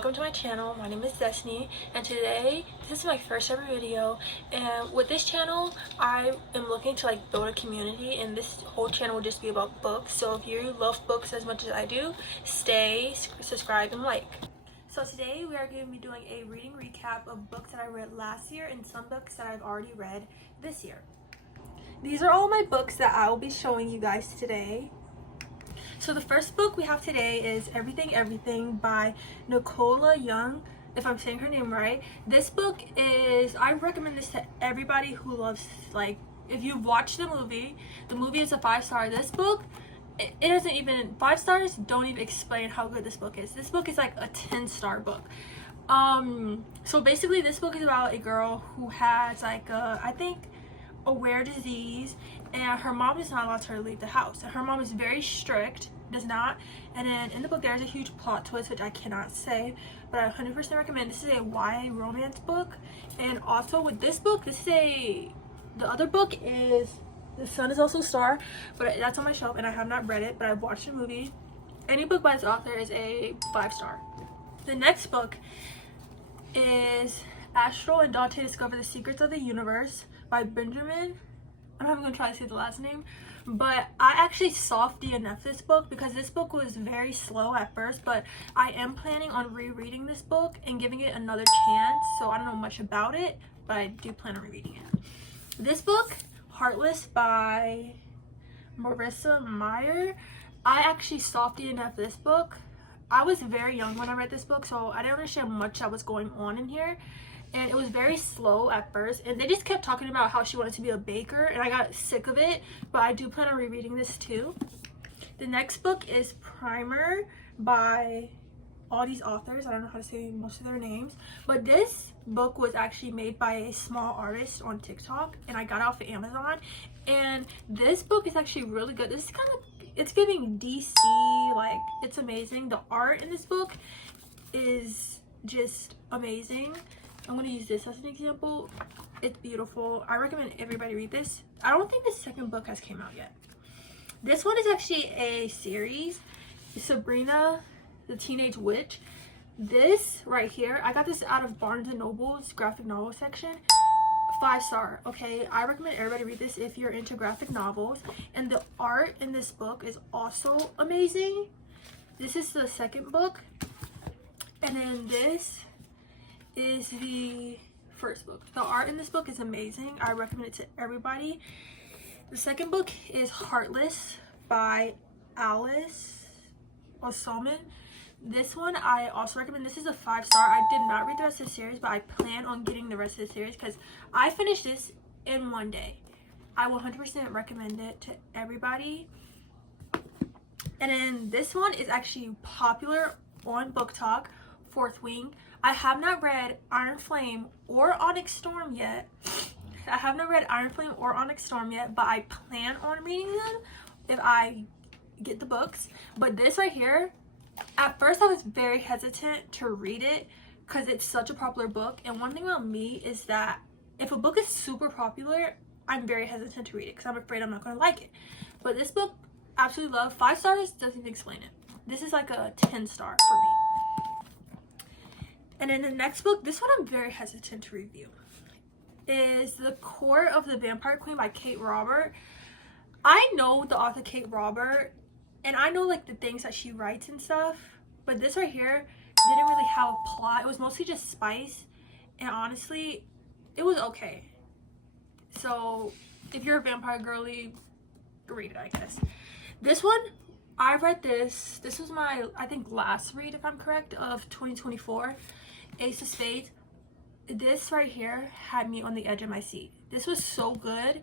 welcome to my channel. My name is Destiny, and today this is my first ever video. And with this channel, I am looking to build a community, and this whole channel will just be about books. So if you love books as much as I do, stay, subscribe, and like. So today we are going to be doing a reading recap of books that I read last year and some books that I've already read this year. These are all my books that I will be showing you guys today. So the first book we have today is Everything Everything by Nicola Young, if I'm saying her name right. This book is, I recommend this to everybody who loves, if you've watched the movie is a 5-star. This book, it isn't even 5 stars, don't even explain how good this book is. This book is like a 10-star book. So basically this book is about a girl who has I think a rare disease, and her mom does not allow her to leave the house. Her mom is very strict, does not. And then in the book there's a huge plot twist which I cannot say, but I 100% recommend. This is a YA romance book. And also with this book, the other book is The Sun Is Also a Star, but that's on my shelf and I have not read it, but I've watched the movie. Any book by this author is a 5-star. The next book is Astral and Dante Discover the Secrets of the Universe by Benjamin. I'm not even gonna try to say the last name, but I actually soft DNF this book because this book was very slow at first, but I am planning on rereading this book and giving it another chance. So I don't know much about it, but I do plan on rereading it. This book, Heartless by Marissa Meyer, I actually soft DNF this book. I was very young when I read this book, so I didn't understand much that was going on in here. And it was very slow at first, and they just kept talking about how she wanted to be a baker, and I got sick of it, but I do plan on rereading this too. The next book is Primer by all these authors. I don't know how to say most of their names, but this book was actually made by a small artist on TikTok, and I got it off of Amazon. And this book is actually really good. This is it's giving DC, it's amazing. The art in this book is just amazing. I'm going to use this as an example. It's beautiful. I recommend everybody read this. I don't think the second book has came out yet. This one is actually a series, Sabrina the Teenage Witch. This right here, I got this out of Barnes & Noble's graphic novel section. 5-star, okay? I recommend everybody read this if you're into graphic novels. And the art in this book is also amazing. This is the second book. And then this is the first book. The art in this book is amazing. I recommend it to everybody. The second book is Heartless by Alice Osalman. This one I also recommend. This is a 5-star. I did not read the rest of the series, but I plan on getting the rest of the series because I finished this in one day. I will 100% recommend it to everybody. And then this one is actually popular on Book Talk, Fourth Wing. I have not read Iron Flame or Onyx Storm yet. I have not read Iron Flame or Onyx Storm yet, but I plan on reading them if I get the books. But this right here, at first I was very hesitant to read it because it's such a popular book. And one thing about me is that if a book is super popular, I'm very hesitant to read it because I'm afraid I'm not going to like it. But this book, absolutely love. 5 stars doesn't even explain it. This is like a 10-star for me. And then the next book, this one I'm very hesitant to review, is The Court of the Vampire Queen by Kate Robert. I know the author Kate Robert, and I know the things that she writes and stuff, but this right here didn't really have a plot. It was mostly just spice, and honestly, it was okay. So if you're a vampire girly, read it, I guess. This one, I read this. This was my, I think, last read, if I'm correct, of 2024. Ace of Spades. This right here had me on the edge of my seat. This was so good.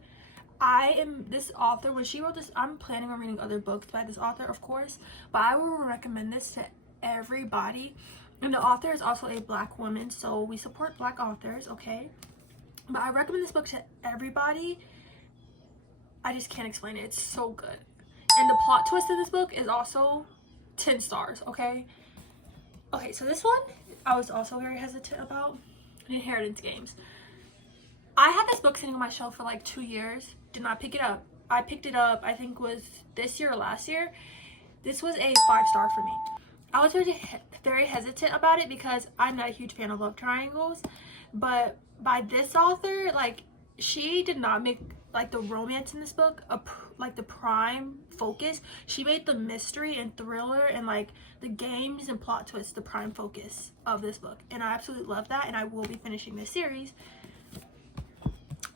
This author, when she wrote this, I'm planning on reading other books by this author, of course, but I will recommend this to everybody. And the author is also a Black woman, so we support Black authors, okay? But I recommend this book to everybody. I just can't explain it. It's so good. And the plot twist in this book is also 10 stars, okay? Okay, so this one I was also very hesitant about. Inheritance Games. I had this book sitting on my shelf for 2 years. Did not pick it up. I picked it up, I think was this year or last year. This was a 5-star for me. I was very hesitant about it because I'm not a huge fan of love triangles, but by this author, like, she did not make like the romance in this book like the prime focus. She made the mystery and thriller and like the games and plot twists the prime focus of this book, and I absolutely love that, and I will be finishing this series.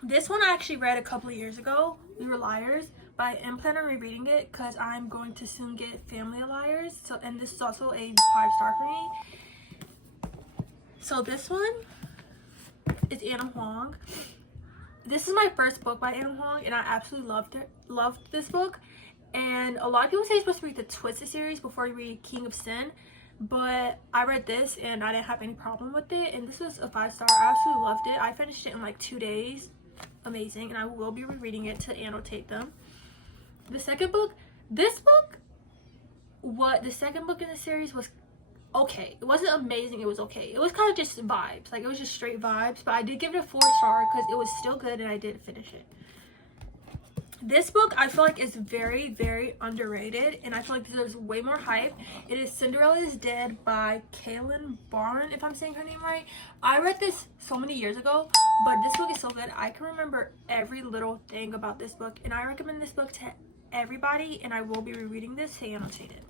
This one I actually read a couple of years ago, We Were Liars, but I am planning on rereading it because I'm going to soon get Family of Liars. So, and this is also a 5-star for me. So this one is Anna Huang. This is my first book by Anna Huang, and I absolutely loved this book. And a lot of people say you're supposed to read the Twisted series before you read King of Sin, but I read this and I didn't have any problem with it, and this was a 5-star. I absolutely loved it. I finished it in like 2 days. Amazing. And I will be rereading it to annotate them. The second book, the second book in the series was okay. It wasn't amazing, it was okay. It was kind of just vibes, like it was just straight vibes, but I did give it a 4-star because it was still good and I did finish it. This book I feel like is very, very underrated, and I feel like there's way more hype. It is Cinderella is Dead by Kaylin Barn, if I'm saying her name right. I read this so many years ago, but this book is so good. I can remember every little thing about this book, and I recommend this book to everybody, and I will be rereading this to annotate it.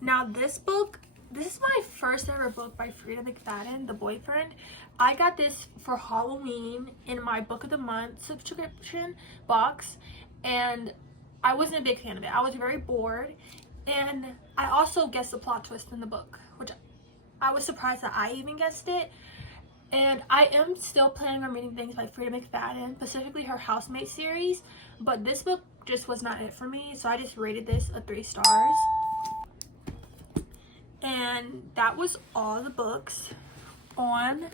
Now this book, this is my first ever book by Frida McFadden, The Boyfriend. I got this for Halloween in my Book of the Month subscription box, and I wasn't a big fan of it. I was very bored, and I also guessed the plot twist in the book, which I was surprised that I even guessed it. And I am still planning on reading things by Frida McFadden, specifically her Housemate series, but this book just was not it for me, so I just rated this a 3 stars. And that was all the books on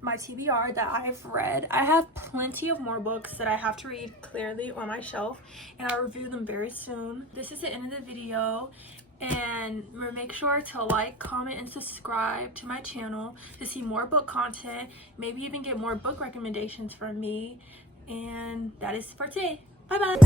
my TBR that I've read. I have plenty of more books that I have to read clearly on my shelf, and I'll review them very soon. This is the end of the video, and make sure to like, comment, and subscribe to my channel to see more book content, maybe even get more book recommendations from me. And that is for today. Bye bye.